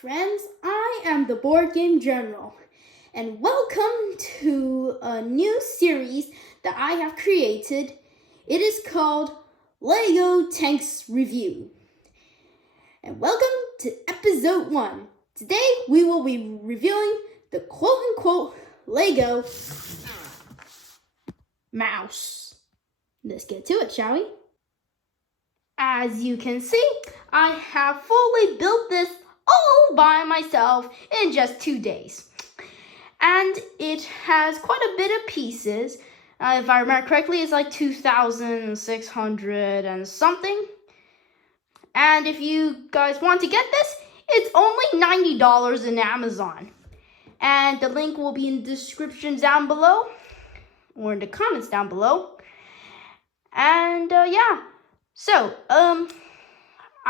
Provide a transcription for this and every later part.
friends. I am the Board Game General, and welcome to a new series that I have created. It is called LEGO Tanks Review. And welcome to episode 1. Today we will be reviewing the quote-unquote LEGO mouse. Let's get to it, shall we? As you can see, I have fully built this all by myself in just 2 days. And it has quite a bit of pieces. If I remember correctly, it's like 2,600 and something. And if you guys want to get this, it's only $90 in Amazon. And the link will be in the description down below, or in the comments down below. And yeah. So,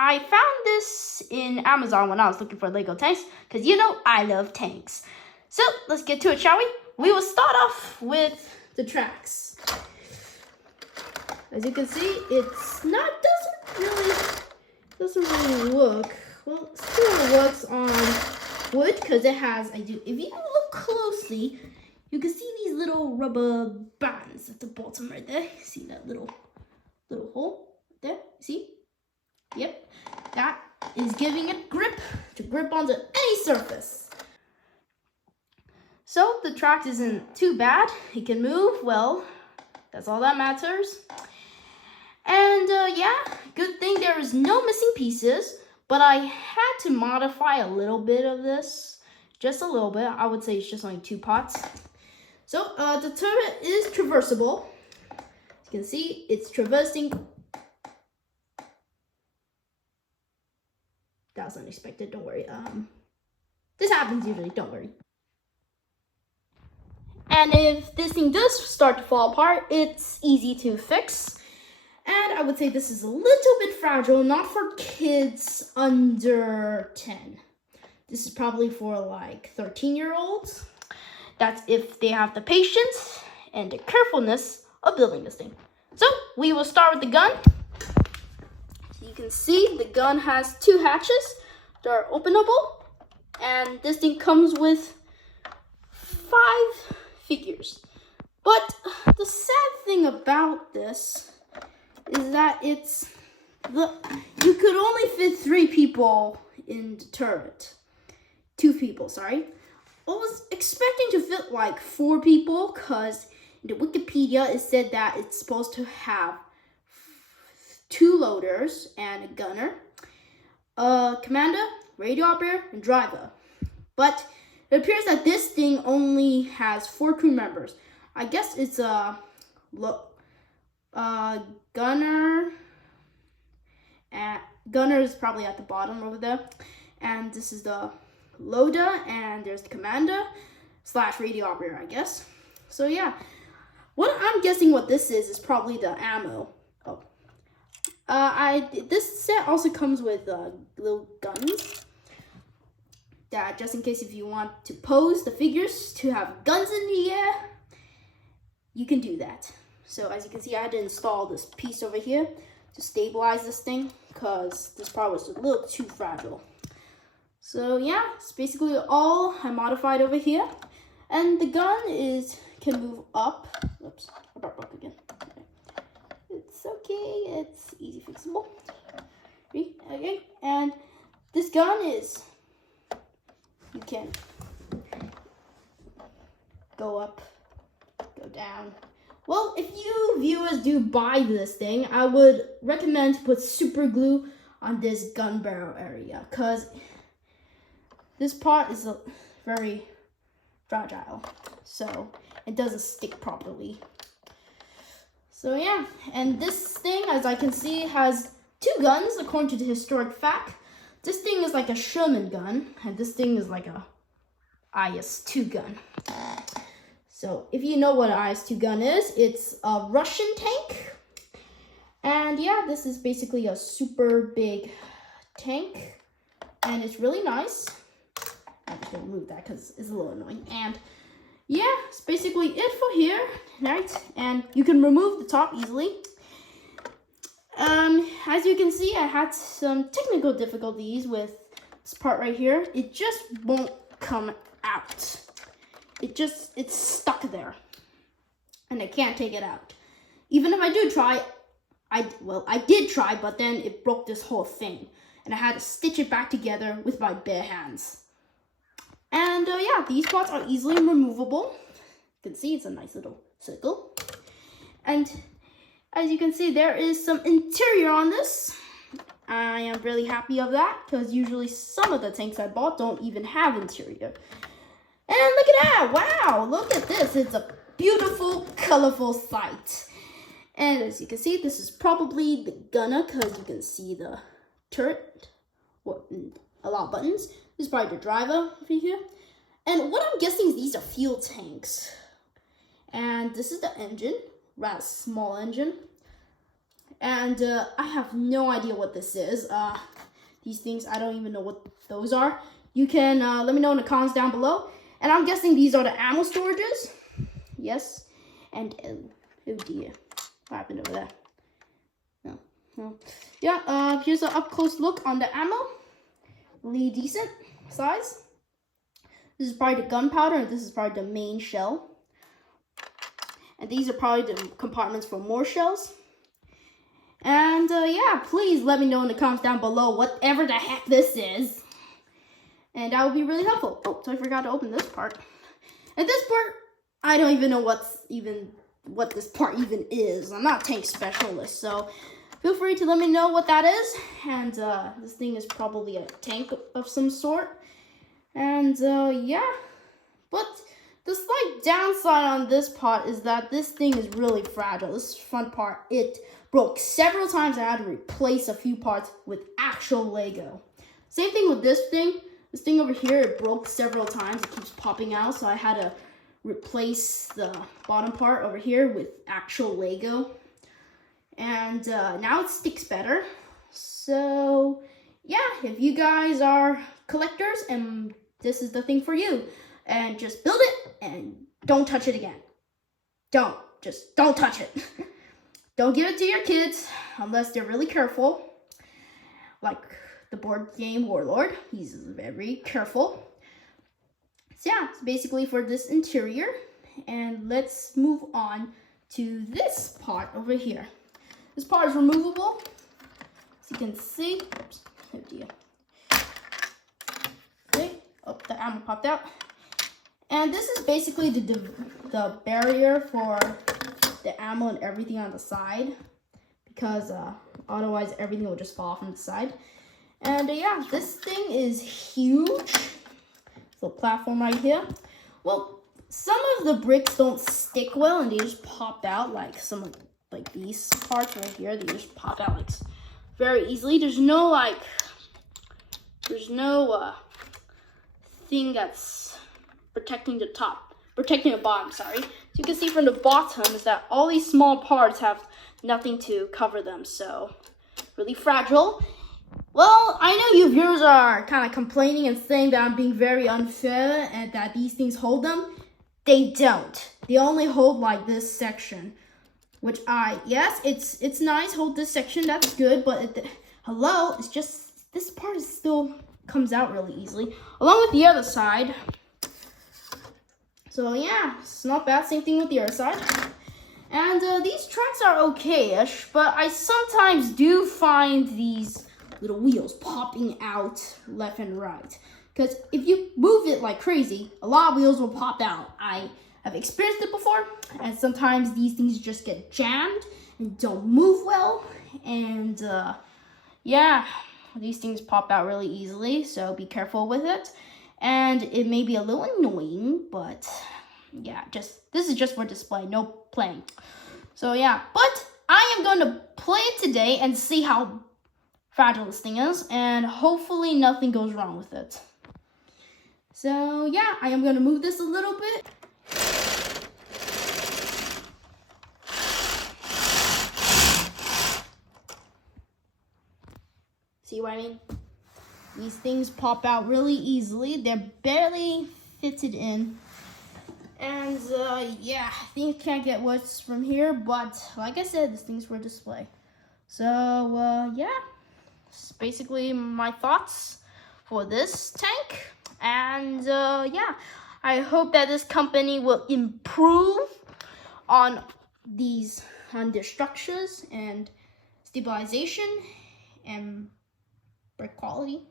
I found this in Amazon when I was looking for LEGO tanks, because you know I love tanks. So, let's get to it, shall we? We will start off with the tracks. As you can see, it's not, doesn't really look, well, it still works on wood, because it has, if you look closely, you can see these little rubber bands at the bottom right there. See that little hole? There, see? Yep, that is giving it grip to grip onto any surface. So the track isn't too bad. It can move well. That's all that matters. And yeah, good thing there is no missing pieces, but I had to modify a little bit of this. Just a little bit. I would say it's just only 2 pots. So the turret is traversable. As you can see, it's traversing. That was unexpected, don't worry. This happens usually, don't worry. And if this thing does start to fall apart, it's easy to fix. And I would say this is a little bit fragile, not for kids under 10. This is probably for like 13-year-olds. That's if they have the patience and the carefulness of building this thing. So we will start with the gun. You can see the gun has 2 hatches that are openable, and this thing comes with 5 figures. But the sad thing about this is that you could only fit 3 people in the turret. 2 people, sorry. I was expecting to fit like 4 people, because in the Wikipedia it said that it's supposed to have 2 loaders and a gunner, a commander, radio operator, and driver. But it appears that this thing only has 4 crew members. I guess it's a gunner, and gunner is probably at the bottom over there. And this is the loader, and there's the commander / radio operator, I guess. So yeah, what I'm guessing what this is probably the ammo. This set also comes with little guns that, just in case if you want to pose the figures to have guns in the air, you can do that. So as you can see, I had to install this piece over here to stabilize this thing, because this part was a little too fragile. So yeah, it's basically all I modified over here. And the gun can move up. Oops, I brought up again. It's okay, it's easy fixable. Okay, and this gun you can go up, go down. Well, if you viewers do buy this thing, I would recommend to put super glue on this gun barrel area, because this part is very fragile, so it doesn't stick properly. So yeah, and this thing, as I can see, has 2 guns according to the historic fact. This thing is like a Sherman gun, and this thing is like a IS-2 gun. So if you know what an IS-2 gun is, it's a Russian tank. And yeah, this is basically a super big tank, and it's really nice. I'm just gonna remove that because it's a little annoying. And yeah, it's basically it for here, right? And you can remove the top easily. As you can see, I had some technical difficulties with this part right here, it just won't come out. It's stuck there. And I can't take it out. Even if I do try, I did try, but then it broke this whole thing. And I had to stitch it back together with my bare hands. And yeah, these parts are easily removable. You can see it's a nice little circle. And as you can see, there is some interior on this. I am really happy of that, because usually some of the tanks I bought don't even have interior. And look at that, wow, look at this. It's a beautiful, colorful sight. And as you can see, this is probably the gunner, because you can see the turret, a lot of buttons. This is probably the driver over here. And what I'm guessing is these are fuel tanks. And this is the engine, rather small engine. And I have no idea what this is. These things, I don't even know what those are. You can let me know in the comments down below. And I'm guessing these are the ammo storages. Yes. And oh dear, what happened over there? No. Yeah. Here's an up close look on the ammo. Really decent size. This is probably the gunpowder, and this is probably the main shell. And these are probably the compartments for more shells. And yeah, please let me know in the comments down below whatever the heck this is. And that would be really helpful. Oh, so I forgot to open this part. And this part, I don't even know what this part even is. I'm not a tank specialist, so feel free to let me know what that is. And this thing is probably a tank of some sort. And yeah, but the slight downside on this part is that this thing is really fragile. This front part, it broke several times. I had to replace a few parts with actual Lego. Same thing with this thing. This thing over here, it broke several times. It keeps popping out, so I had to replace the bottom part over here with actual Lego. And now it sticks better. So yeah, if you guys are collectors, and this is the thing for you, and just build it and don't touch it again. Don't touch it. Don't give it to your kids unless they're really careful. Like the board game Warlord, he's very careful. So yeah, it's basically for this interior. And let's move on to this part over here. This part is removable. As you can see, oops, oh dear. Okay, oh, the ammo popped out. And this is basically the barrier for the ammo and everything on the side, because otherwise everything will just fall from the side. And yeah, this thing is huge. The platform right here. Well, some of the bricks don't stick well, and they just pop out, like some of like these parts right here. They just pop out like very easily. There's no thing that's protecting the bottom, sorry. So you can see from the bottom is that all these small parts have nothing to cover them, so really fragile. Well, I know you viewers are kind of complaining and saying that I'm being very unfair and that these things hold them. They don't. They only hold like this section, which yes, it's nice, hold this section, that's good, but hello, it's just, this part still comes out really easily, along with the other side. So yeah, it's not bad. Same thing with the other side. And these tracks are okay-ish, but I sometimes do find these little wheels popping out left and right. Because if you move it like crazy, a lot of wheels will pop out. I have experienced it before, and sometimes these things just get jammed and don't move well. And yeah, these things pop out really easily, so be careful with it. And it may be a little annoying, but yeah, this is just for display, no playing. So yeah, but I am going to play it today and see how fragile this thing is, and hopefully nothing goes wrong with it. So yeah, I am going to move this a little bit. See what I mean? These things pop out really easily. They're barely fitted in. And yeah, things can't get worse from here, but like I said, this thing's for display. So yeah, it's basically my thoughts for this tank. And yeah, I hope that this company will improve on their structures and stabilization and brick quality.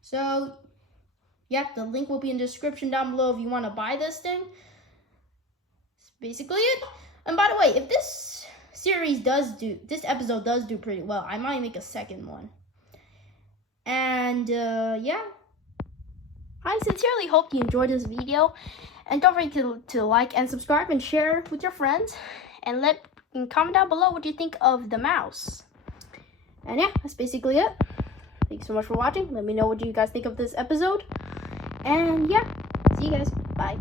So yeah, the link will be in the description down below if you want to buy this thing. That's basically it. And by the way, if this episode does do pretty well, I might make a second one. And yeah, I sincerely hope you enjoyed this video, and don't forget to like and subscribe and share with your friends, and comment down below what you think of the mouse. And yeah, that's basically it. Thanks so much for watching. Let me know what you guys think of this episode. And yeah, see you guys. Bye.